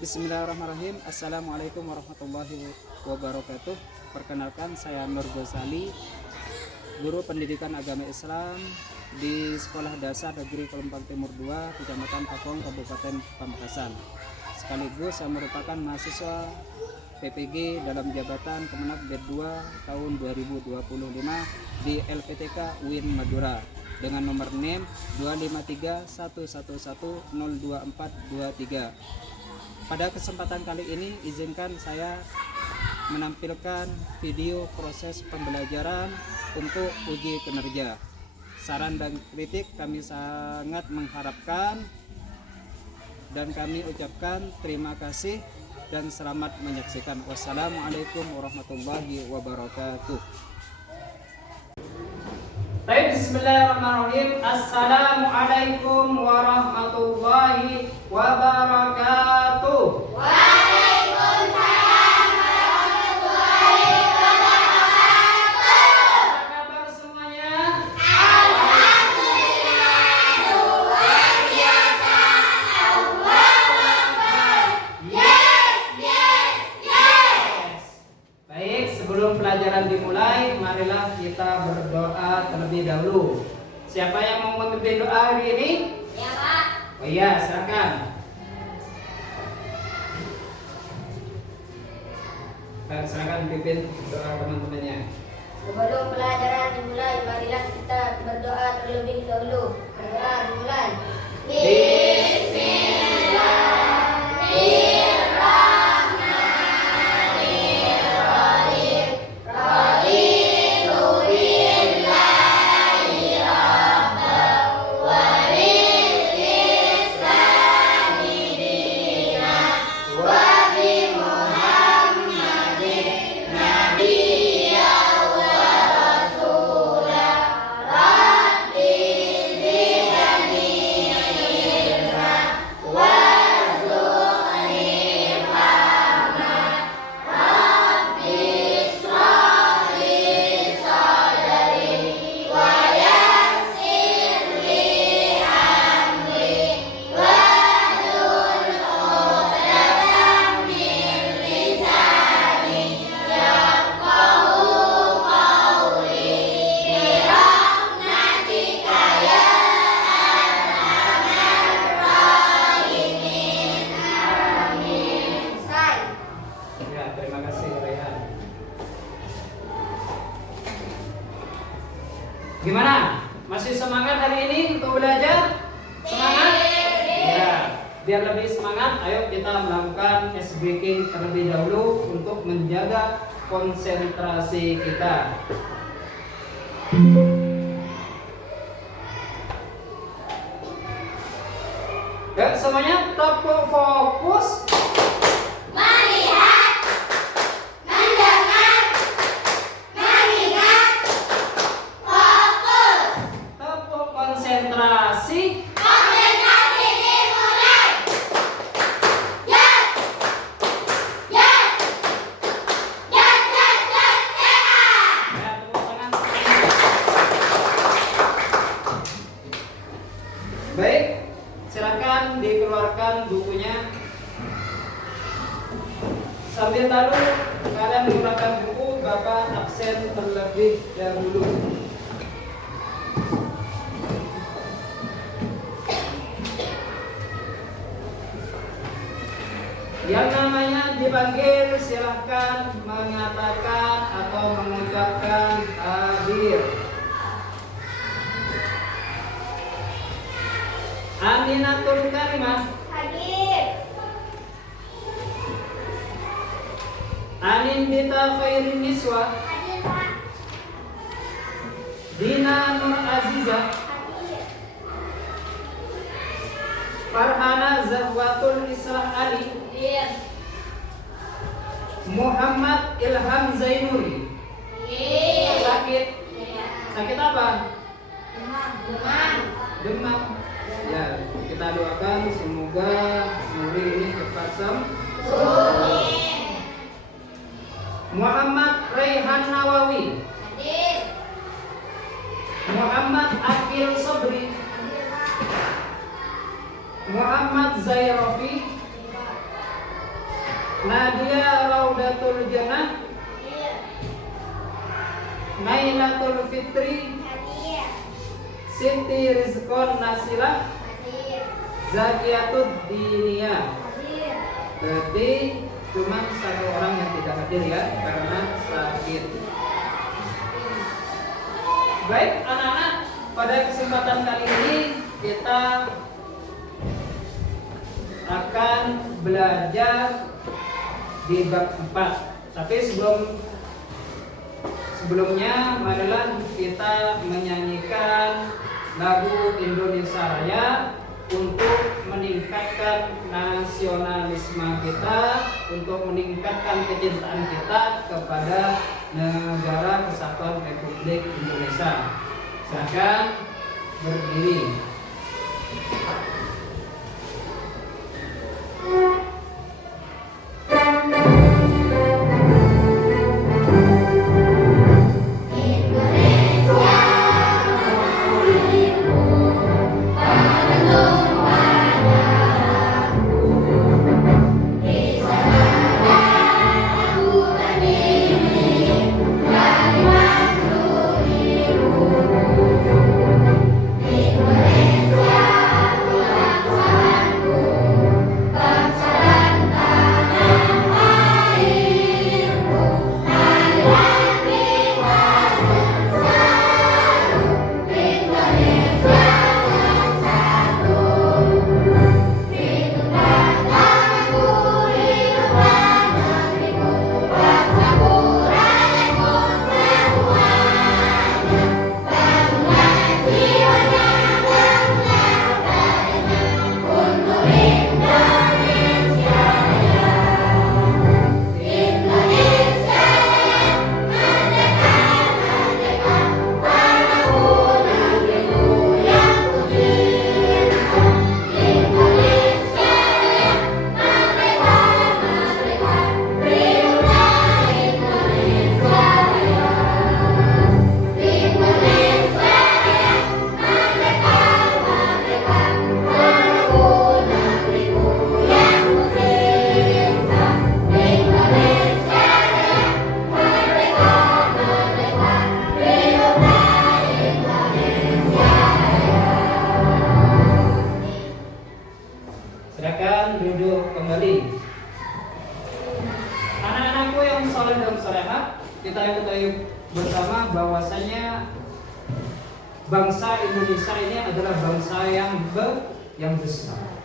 Bismillahirrahmanirrahim. Assalamualaikum warahmatullahi wabarakatuh. Perkenalkan, saya Nur Ghazali, guru pendidikan agama Islam di Sekolah Dasar Negeri Kelempang Timur 2, Kecamatan Pakong, Kabupaten Pamekasan. Sekaligus saya merupakan mahasiswa PPG dalam jabatan Kemenag B2 tahun 2025 di LPTK UIN Madura dengan nomor NIM 25311102423. Pada kesempatan kali ini izinkan saya menampilkan video proses pembelajaran untuk uji kinerja. Saran dan kritik kami sangat mengharapkan dan kami ucapkan terima kasih dan selamat menyaksikan. Wassalamualaikum warahmatullahi wabarakatuh. Baik, bismillahirrahmanirrahim. Assalamualaikum warahmatullahi wabarakatuh. Waalaikumsalam warahmatullahi wabarakatuh. Apa kabar semuanya? Alhamdulillah, luar biasa. Allahu Akbar. Yes, yes, yes. Baik, sebelum pelajaran dimulai, marilah kita berdoa terlebih dahulu. Siapa yang mau memimpin doa hari ini? Ya, Pak. Oh iya, silakan. Silakan pimpin doa teman-temannya. Sebelum pelajaran dimulai, marilah kita berdoa terlebih dahulu. Berdoa dimulai. Bismillahirrahmanirrahim. Raditu billahi rabban wa bil islami dinan wa bi Muhammadin nabiyyan wa rasulah. Rabbi zidni ilman warzuqni fahman. Rabbi ishrah li sadri wa yassir li amri wahlul 'uqdatam min lisani yafqahu qawli birahmatika ya arhamar rahimin. Amin. Say. Ya, terima kasih Rehan. Gimana? Masih semangat hari ini untuk belajar? Semangat? Ya, biar lebih semangat, ayo kita melakukan ice breaking terlebih dahulu untuk menjaga konsentrasi kita. Ya, semuanya tetap fokus. Melihat, mendengar, mengingat, fokus, Tepuk konsentrasi. konsentrasi dimulai. Yes, yes, yes, yes, yes, sehat. Ya, tepuk tangan. Baik, silakan dikeluarkan bukunya. Sambil lalu kalian menggunakan buku, Bapak absen terlebih dahulu. Yang namanya dipanggil silahkan mengatakan atau mengucapkan hadir. Aminatul Karimah, Hadir. Anin Bita Khairin Niswa, Hadir, Pak. Dina Nur Azizah, Hadir. Farhana Zahwatul Islah Ali, Hadir. Muhammad Ilham Zainuri. Hadir. Sakit? Sakit apa? Demam. Demam. Demam. Ya, kita doakan semoga Nuri ini cepat sembuh. Muhammad Raihan Nawawi, Hadir. Muhammad Akil Sobri, Hadir, Pak. Muhammad Zairofi, Nadia Raudatul Jannah, Nailatul Fitri, Siti Rizkon Nasilah, Zakiatud Dinia. Berarti cuma satu orang yang tidak hadir ya karena sakit. Baik anak-anak, pada kesempatan kali ini kita akan belajar di bab 4. Tapi sebelumnya marilah kita menyanyikan lagu Indonesia Raya untuk meningkatkan nasionalisme kita, untuk meningkatkan kecintaan kita kepada Negara Kesatuan Republik Indonesia. Silakan berdiri. Silakan duduk kembali. Anak-anakku yang soleh dan solehah, kita ketahui bersama bahwasanya bangsa Indonesia ini adalah bangsa yang besar,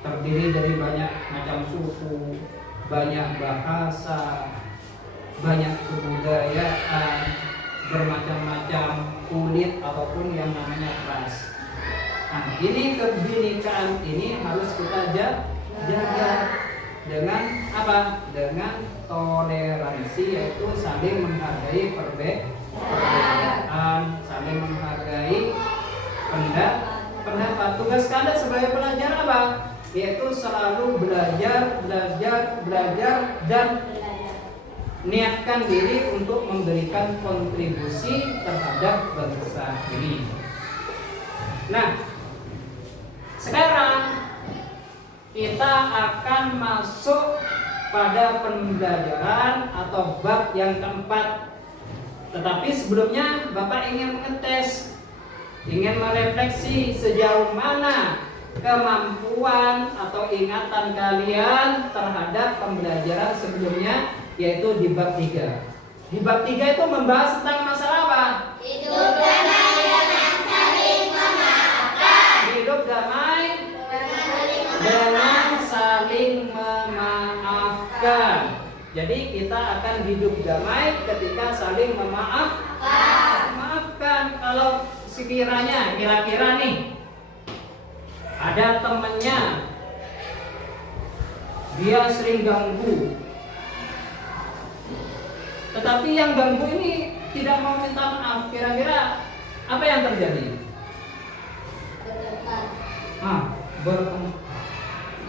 terdiri dari banyak macam suku, banyak bahasa, banyak kebudayaan, bermacam-macam kulit ataupun yang namanya ras. Nah, ini kebinekaan ini harus kita jaga dengan apa? Dengan toleransi, yaitu saling menghargai perbedaan, saling menghargai pendapat. Tugas kalian sebagai pelajar apa? Yaitu selalu belajar dan niatkan diri untuk memberikan kontribusi terhadap bangsa ini. Nah, sekarang kita akan masuk pada pembelajaran atau bab yang keempat. Tetapi sebelumnya Bapak ingin mengetes, ingin merefleksi sejauh mana kemampuan atau ingatan kalian terhadap pembelajaran sebelumnya, yaitu di bab 3. Di bab 3 itu membahas tentang masalah apa? Hidup damai dengan saling memaafkan. Hidup damai dengan saling memaafkan. Jadi kita akan hidup damai ketika saling memaafkan. Kalau sekiranya kira-kira nih ada temennya, dia sering ganggu, tetapi yang ganggu ini tidak mau minta maaf, kira-kira apa yang terjadi?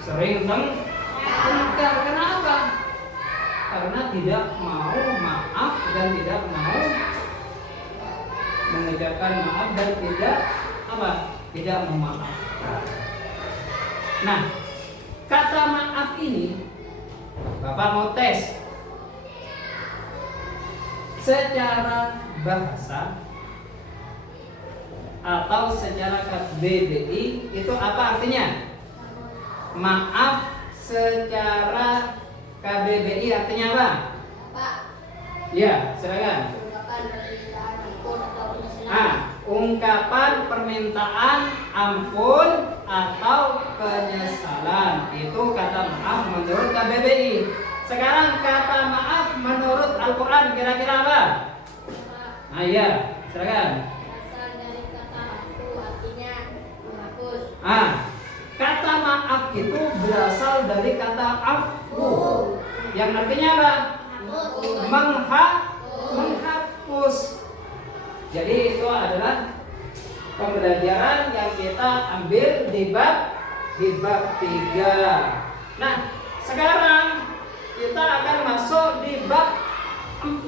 Sering tengkar. Kenapa? Karena tidak mau maaf dan tidak mau mengucapkan maaf dan tidak memaafkan. Nah, kata maaf ini Bapak mau tes. Secara bahasa atau secara KBBI itu apa artinya? Maaf secara KBBI artinya apa? Pak, Ya, silakan. ungkapan permintaan ampun atau penyesalan. Ungkapan permintaan ampun atau penyesalan itu kata maaf menurut KBBI. Sekarang kata maaf menurut Al-Quran kira-kira apa? Pak, Iya, silakan. asal dari kata afu artinya menghapus. Kata maaf itu berasal dari kata afu, yang artinya apa? Menghapus. Jadi itu adalah pembelajaran yang kita ambil di bab 3. Nah, sekarang kita akan masuk di bab 4.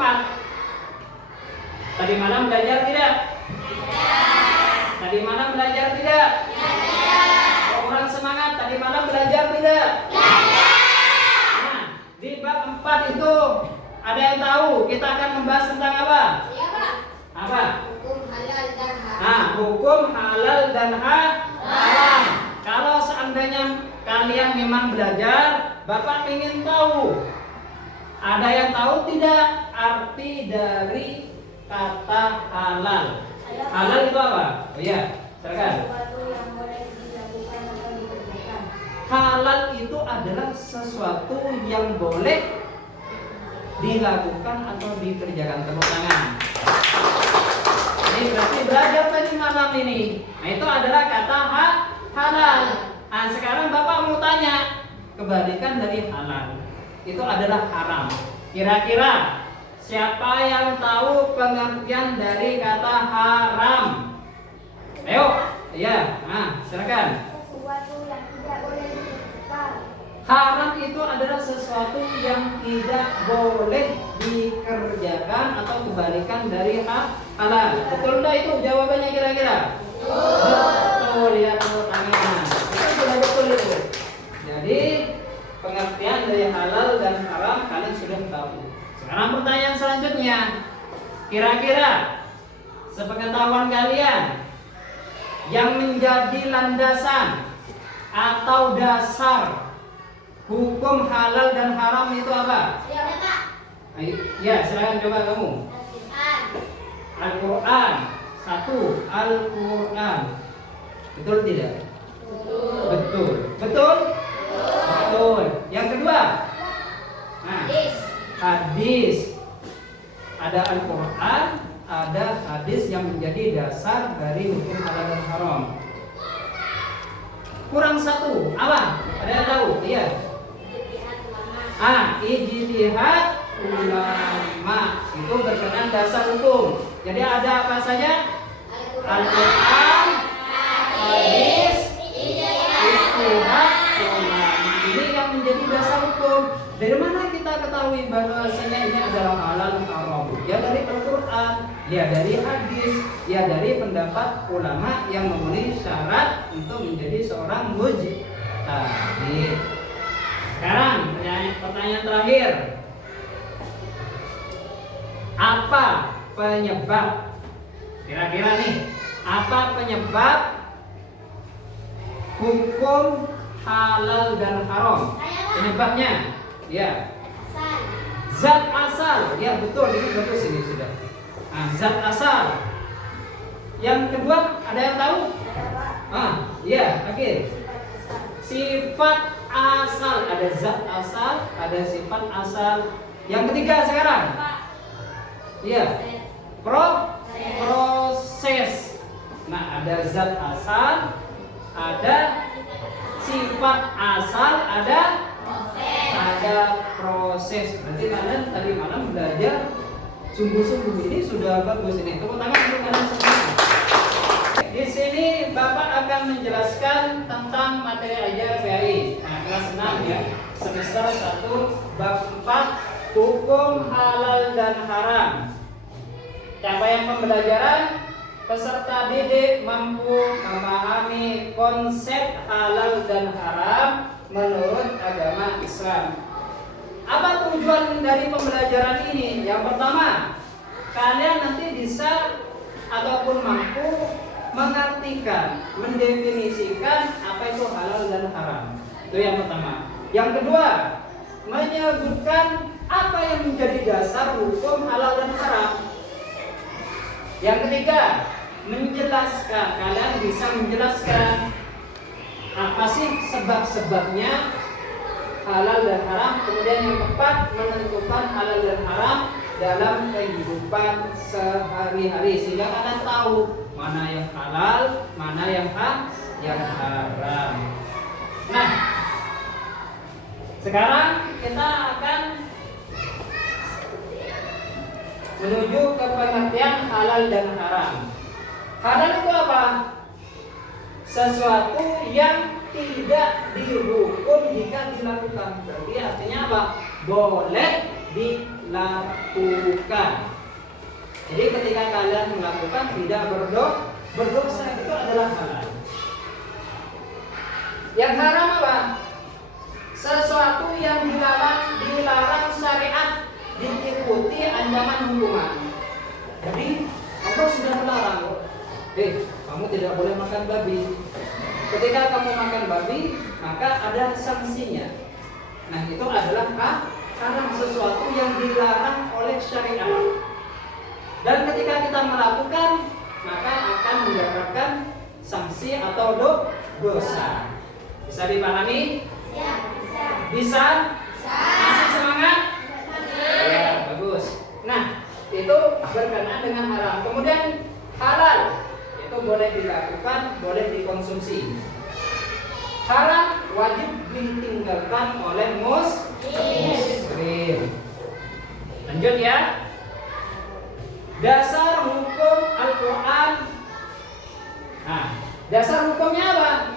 Tadi malam belajar tidak? Tadi malam belajar tidak? Orang semangat, tadi malam belajar tidak? Nah, di bab 4 itu ada yang tahu kita akan membahas tentang apa? Siapa? Apa? Hukum halal dan haram. Hukum halal dan haram. Kalau seandainya kalian memang belajar, Bapak ingin tahu. Ada yang tahu tidak arti dari kata halal? Halal itu apa? Oh iya, silakan. Sesuatu yang boleh dilakukan atau dikerjakan. Halal itu adalah sesuatu yang boleh dilakukan atau dikerjakan. Tepuk tangan. Ini berarti belajar tadi malam ini. Nah, itu adalah kata halal. Nah, sekarang Bapak mau tanya, kebalikan dari halal itu adalah haram. Kira-kira siapa yang tahu pengertian dari kata haram? Ayo, iya, silakan. Sesuatu yang tidak boleh dikerjakan. Haram itu adalah sesuatu yang tidak boleh dikerjakan atau kebalikan dari halal. Betul enggak itu jawabannya kira-kira? Betul, ya tepuk tangan. Itu sudah betul itu. Jadi pengertian dari halal dan haram kalian sudah tahu. Sekarang pertanyaan selanjutnya, kira-kira sepengetahuan kalian yang menjadi landasan atau dasar hukum halal dan haram itu apa? Siapa, Pak? Ya, silakan coba kamu. Al-Quran. Satu, Al-Quran. Betul tidak? Betul. Betul? Betul. Yang kedua? Hadis. Ada Al-Quran, ada hadis yang menjadi dasar dari hukum halal dan haram. Kurang satu, apa? Ada yang tahu? Iya. Ijtihad ulama itu berkenan dasar hukum. Jadi ada apa saja? Al-Quran, hadis, ijtihad ulama. Ini yang menjadi dasar hukum. Dari mana kita ketahui bahwasanya ini adalah halal haram? Ya dari Al-Quran, ya dari hadis, ya dari pendapat ulama yang memenuhi syarat untuk menjadi seorang mujtahid. Sekarang pertanyaan terakhir. Apa penyebab? Kira-kira nih, apa penyebab hukum halal dan haram? Penyebabnya? Ya. Zat asal. Ya betul, ini bagus ini sudah. Zat asal. Yang kedua, ada yang tahu? Iya, oke. Sifat asal, ada zat asal, ada sifat asal. Yang ketiga sekarang. Iya. Proses. Nah, ada zat asal, ada sifat asal, ada proses. Berarti kalian tadi malam belajar sungguh-sungguh. Ini sudah bagus ini. Tepuk tangan untuk kalian semua. Di sini Bapak akan menjelaskan tentang materi ajar PAI. Kelas 6 ya. Semester 1 bab 4 hukum halal dan haram. Capaian pembelajaran peserta didik mampu memahami konsep halal dan haram menurut agama Islam. Apa tujuan dari pembelajaran ini? Yang pertama, kalian nanti bisa ataupun mampu mengartikan, mendefinisikan apa itu halal dan haram. Itu yang pertama. Yang kedua, menyebutkan apa yang menjadi dasar hukum halal dan haram. Yang ketiga, menjelaskan, kalian bisa menjelaskan apa sih sebab-sebabnya halal dan haram. Kemudian yang keempat, menentukan halal dan haram dalam kehidupan sehari-hari sehingga kalian tahu mana yang halal, mana yang haram. Nah, sekarang kita akan menuju ke pengertian halal dan haram. Halal itu apa? Sesuatu yang tidak dihukum jika dilakukan. Berarti artinya apa? Boleh dilakukan. Jadi ketika kalian melakukan tidak berdosa, itu adalah halal. Yang haram apa? Sesuatu yang dilarang syariat, diikuti ancaman hukuman. Jadi Allah sudah melarang, kamu tidak boleh makan babi. Ketika kamu makan babi, maka ada sanksinya. Nah, itu adalah haram, sesuatu yang dilarang oleh syariat. Dan ketika kita melakukan, maka akan mendapatkan sanksi atau dosa. Bisa dipahami? Bisa? Masih semangat? Ya, bagus. Nah, itu berkenaan dengan haram. Kemudian halal, itu boleh dilakukan, boleh dikonsumsi. Haram wajib ditinggalkan oleh muslim. Lanjut ya. Dasar hukum Al-Quran. Nah, dasar hukumnya apa?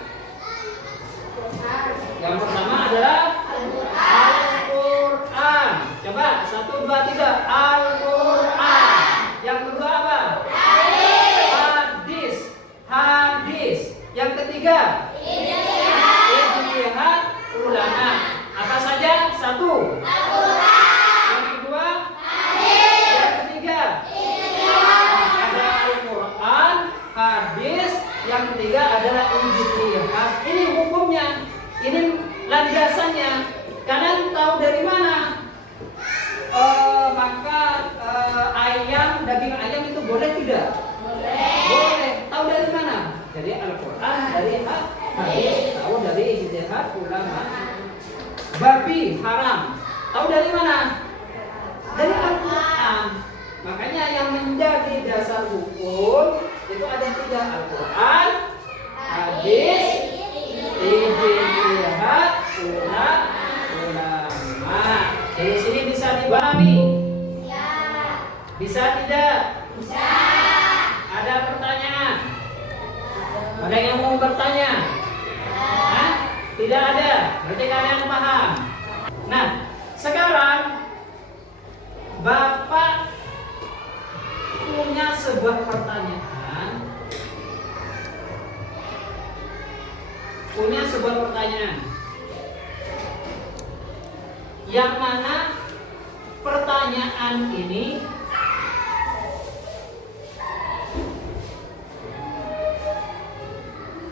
Yang pertama adalah Al-Quran. Coba 1, 2, 3. Al-Quran. Yang kedua apa? Hadis. Yang ketiga ijtihad ulama. Apa saja? 1. Yang kedua yang ketiga ada Al-Quran, hadis. Yang ketiga adalah ijtihad. Ini hukumnya, ini landasannya. Kalian tahu dari mana? Maka daging ayam itu boleh tidak? Boleh. Tahu dari mana? Dari Al-Quran, dari hadis, tahu dari ijtihad ulama. Babi haram. Tahu dari mana? Dari Al-Quran. Makanya yang menjadi dasar hukum itu ada 3: Al-Quran, hadis, ijtihad ulama. Dari sini bisa dipahami? Bisa tidak? Bisa. Ada pertanyaan? Ada yang mau bertanya? Hah? Tidak ada. Berarti kalian paham. Nah, sekarang Bapak punya sebuah pertanyaan. Yang mana pertanyaan ini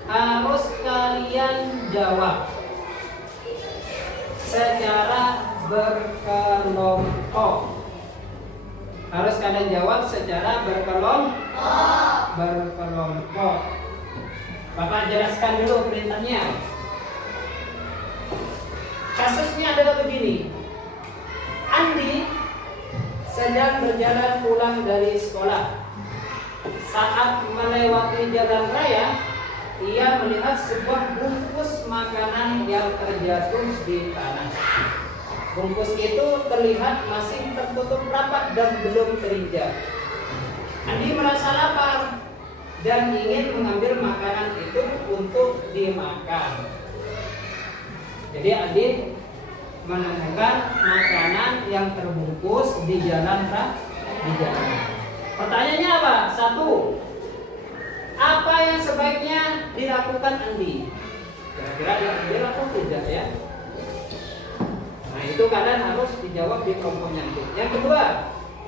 harus kalian jawab secara berkelompok. Harus kalian jawab secara berkelompok. Bapak jelaskan dulu perintahnya. Kasusnya adalah begini. Andi sedang berjalan pulang dari sekolah. Saat melewati jalan raya, ia melihat sebuah bungkus makanan yang terjatuh di tanah. Bungkus itu terlihat masih tertutup rapat dan belum terinjak. Andi merasa lapar dan ingin mengambil makanan itu untuk dimakan. Jadi Andi menemukan makanan yang terbungkus di jalan. Pertanyaannya apa? 1. Apa yang sebaiknya dilakukan Andi? Kira-kira diambil atau tidak ya? Nah itu kalian harus dijawab di kelompoknya Andi. Yang kedua,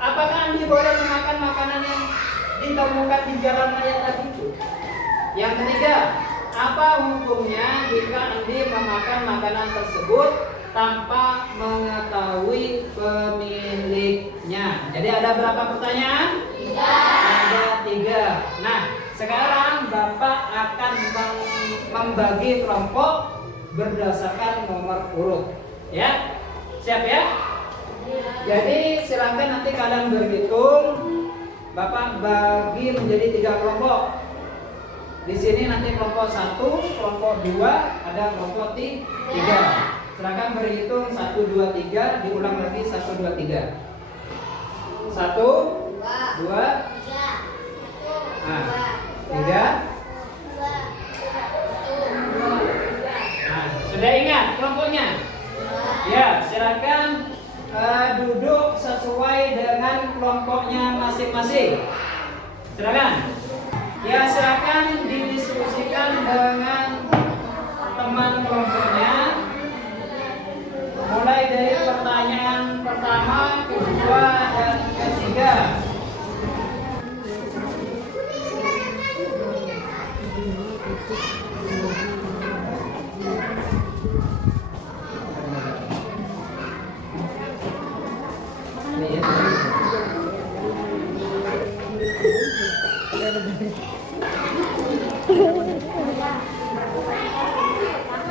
apakah Andi boleh memakan makanan yang ditemukan di jalan raya tadi itu? Yang ketiga, apa hukumnya jika Andi memakan makanan tersebut tanpa mengetahui pemiliknya? Jadi ada berapa pertanyaan? 3. Ada 3. Nah, sekarang Bapak akan membagi kelompok berdasarkan nomor urut. Ya, siap ya? Jadi silakan nanti kalian berhitung. Bapak bagi menjadi 3 kelompok. Di sini nanti kelompok 1, kelompok 2, ada kelompok 3. Silakan berhitung 1, 2, 3, diulang lagi 1, 2, 3. 1, 2, 3. Nah, sudah ingat kelompoknya? Ya, silakan duduk sesuai dengan kelompoknya masing-masing. Silakan. Ya, silakan didiskusikan dengan teman kelompoknya. Mulai dari pertanyaan pertama, kedua, dan ketiga.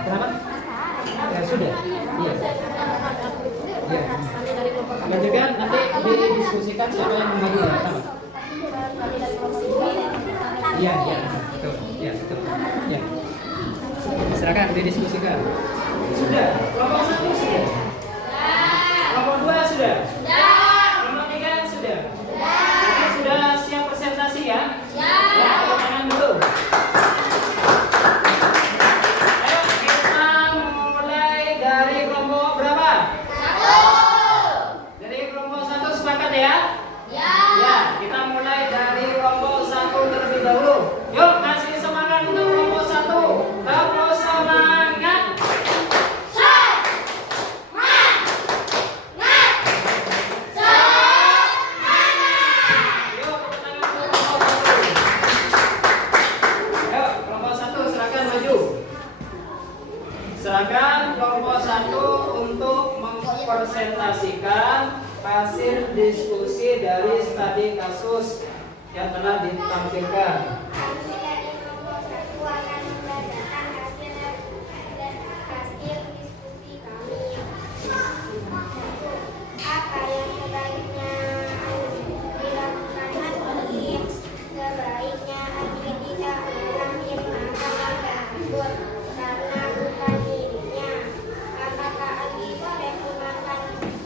Berapa? Ya sudah. Iya. Ya. Lanjutkan nanti didiskusikan siapa yang membagi ya, sama. Iya, iya, betul. Ya, betul. Ya. Silakan didiskusikan. Sudah. Kelompok 1 sudah. Kelompok 2 sudah. Kelompok 3 sudah. Jadi sudah siap presentasi ya? Ya, tepuk tangan dulu. Ayo kita mulai dari kelompok berapa? 1. Dari kelompok 1 sepakat ya? Ya, kita mulai dari kelompok 1 terlebih dahulu. Yuk, kasih semangat untuk kelompok 1. Kelompok semangat. Silakan kelompok 1 untuk mempresentasikan hasil diskusi dari studi kasus yang telah ditampilkan. Kami dari kelompok 1 akan membacakan hasil diskusi kami. Apa yang sebaiknya dilakukan Andi? Sebaiknya Andi tidak mengambil makanan tersebut karena bukan miliknya. Apakah Andi boleh memakan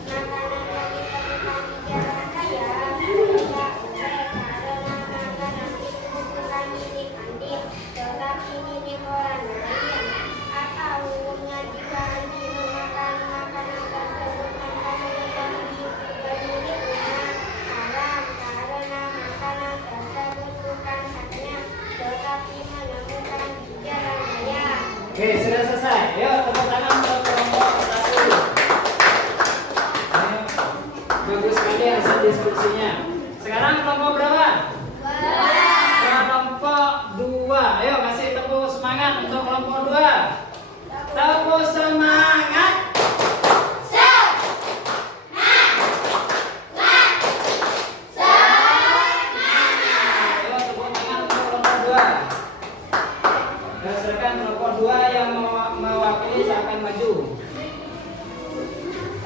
makanan yang ditemukan di jalan raya? Tidak boleh, karena makanan itu bukan milik Andi, tetapi milik orang lain. Apa hukumnya jika Andi memakan makanan tersebut tanpa mengetahui pemiliknya? Haram, karena makanan tersebut bukan haknya, tetapi menemukan di jalan raya. Oke, sudah selesai. Yuk, tepuk tangan untuk kelompok 1. Bagus sekali hasil diskusinya. Sekarang kelompok berapa? 2. Kelompok 2. Ayo kasih tepuk semangat untuk kelompok 2. Tepuk semangat. Ayo tepuk tangan untuk kelompok 2. Dan silakan kelompok 2 yang mewakili silakan maju.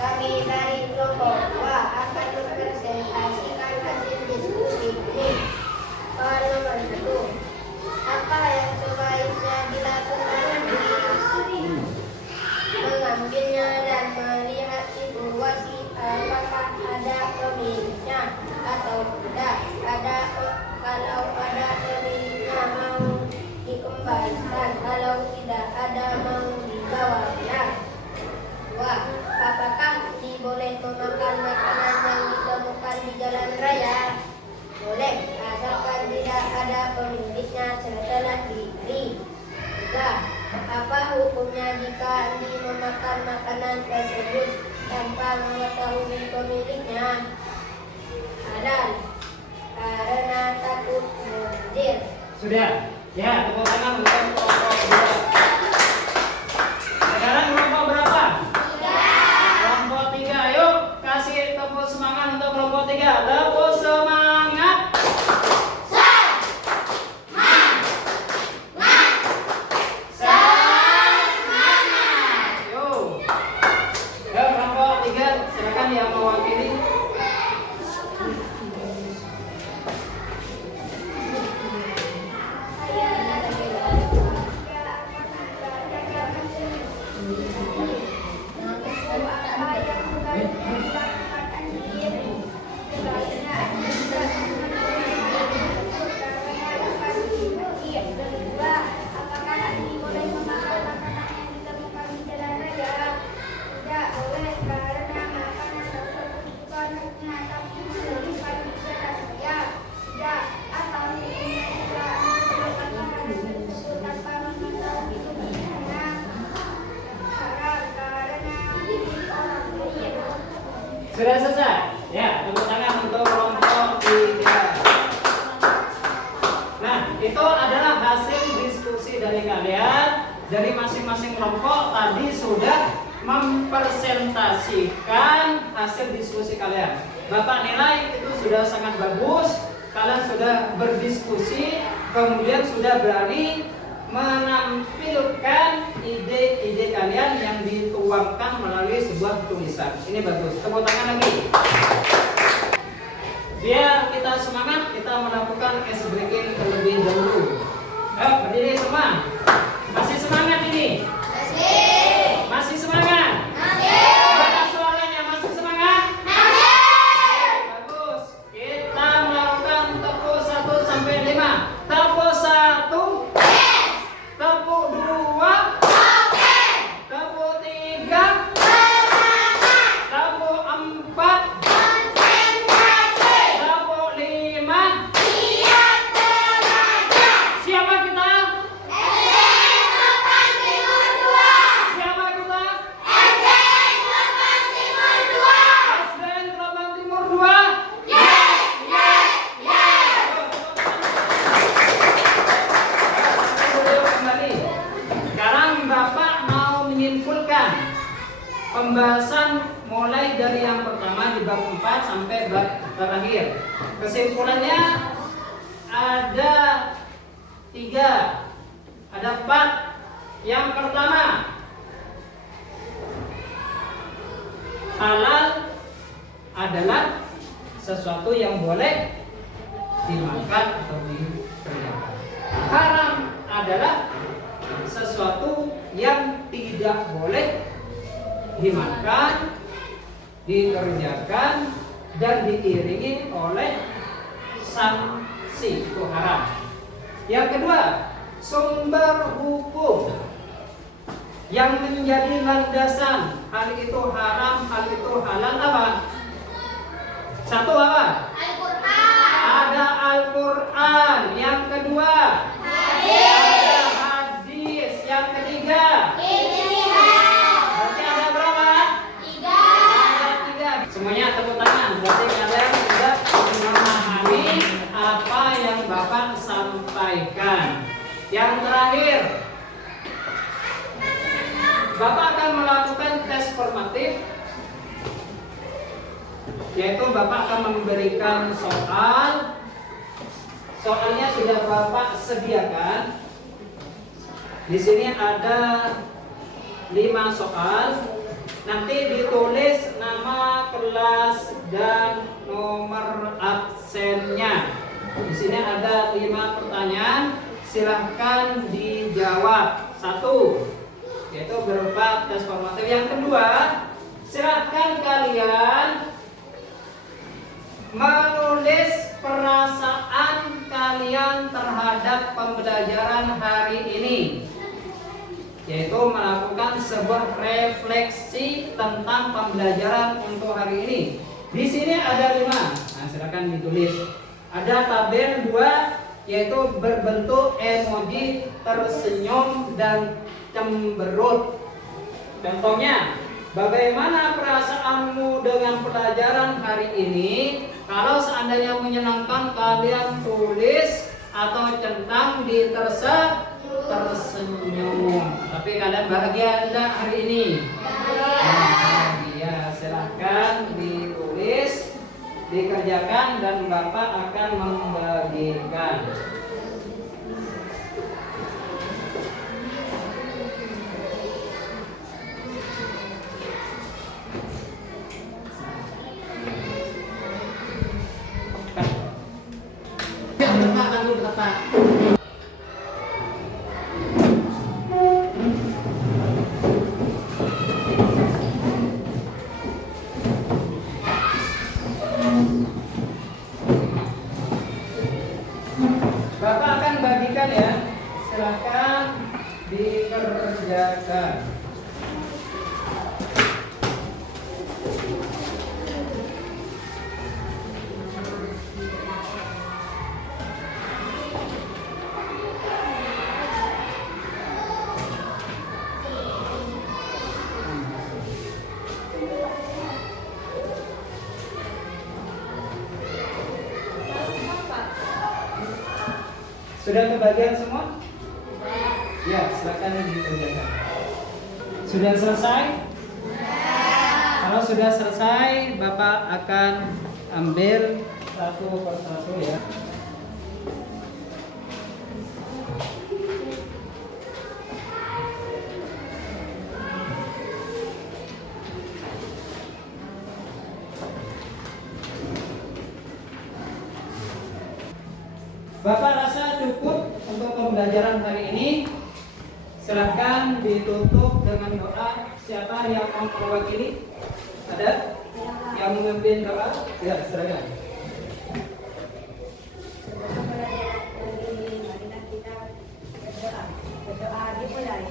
Kami dari kelompok 2 akan mempresentasikan hasil diskusi ini. Soal nomor 1. Apa yang sebaiknya dilakukan Andi? Mengambilnya dan melihat situasi apakah ada pemiliknya atau tidak. Kalau ada pemiliknya mau dikembalikan, kalau tidak ada mau dibawanya. 2. Apakah boleh memakan makanan yang ditemukan di jalan raya? Boleh, asalkan tidak ada pemiliknya setelah dibeli. 3. Apa hukumnya jika Andi memakan makanan tersebut tanpa mengetahui pemiliknya. Halal, karena takut mubazir. Sudah. Ya, tepuk tangan untuk kelompok 2. Sekarang kelompok berapa? 3. Kelompok 3. Ayo kasih tepuk semangat untuk kelompok 3. Tepuk semangat. Yang mewakili. Sudah selesai? Ya, tepuk tangan untuk kelompok 3. Nah, itu adalah hasil diskusi dari kalian. Dari masing-masing kelompok tadi sudah mempresentasikan hasil diskusi kalian. Bapak nilai itu sudah sangat bagus. Kalian sudah berdiskusi, kemudian sudah berani menampilkan ide-ide kalian yang dituangkan melalui sebuah tulisan. Ini bagus. Tepuk tangan lagi. Biar kita semangat, kita melakukan ice breaking terlebih dahulu. Ayo berdiri semua. Masih semangat ini? Masih semangat? Mana suaranya? Masih semangat? Bagus. Kita melakukan tepuk 1 sampai 5. Tepuk 1. Tepuk 2. Tepuk 3. Tepuk 4. Tepuk 5. Siapa kita? Siapa kita? SDN Gelombang Timur 2. Kembali. Sekarang Bapak mau menyimpulkan pembahasan mulai dari yang pertama di bab 4 sampai bab terakhir. Kesimpulannya ada 3, ada 4. Yang pertama, halal adalah sesuatu yang boleh dimakan atau dikerjakan. Haram adalah sesuatu yang tidak boleh dimakan, dikerjakan, dan diiringi oleh sanksi, itu haram. Yang kedua, sumber hukum yang menjadi landasan hal itu haram, hal itu halal apa? Satu apa? Ada Al-Quran. Yang kedua, ada hadis. Yang ketiga, berarti ada berapa? 3. Semuanya tepuk tangan. Berarti kalian sudah memahami apa yang Bapak sampaikan. Yang terakhir, Bapak akan melakukan tes formatif, yaitu Bapak akan memberikan soal. Soalnya sudah Bapak sediakan. Di sini ada 5 soal. Nanti ditulis nama, kelas, dan nomor absennya. Di sini ada 5 pertanyaan. Silahkan dijawab. 1, yaitu berupa tes formatif. Yang kedua, silahkan kalian menulis perasaan kalian terhadap pembelajaran hari ini, yaitu melakukan sebuah refleksi tentang pembelajaran untuk hari ini. Di sini ada 5. Nah, silakan ditulis. Ada tabel 2, yaitu berbentuk emoji tersenyum dan cemberut. Contohnya, bagaimana perasaanmu dengan pelajaran hari ini? Kalau seandainya menyenangkan, kalian tulis atau centang di tersenyum. Tapi kalian bahagia enggak hari ini? Bahagia. Silahkan ditulis, dikerjakan, dan Bapak akan membagikan. Bapak akan bagikan ya, silahkan dikerjakan. Sudah kebagian semua? Ya, silakan dikerjakan. Sudah selesai? Kalau sudah selesai, Bapak akan ambil satu persatu ya. Bapak rasa cukup untuk pembelajaran hari ini. Silahkan ditutup dengan doa. Siapa yang mau mewakili? Ada yang memimpin doa? Ya, silakan. Berdoa dimulai.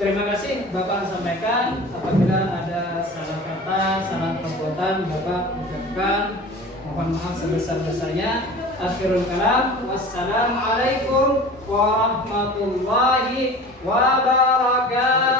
Terima kasih Bapak sampaikan. Apabila ada salah kata, salah perbuatan, Bapak ucapkan. Mohon maaf sebesar-besarnya. Akhirul kalam. Wassalamualaikum warahmatullahi wabarakatuh.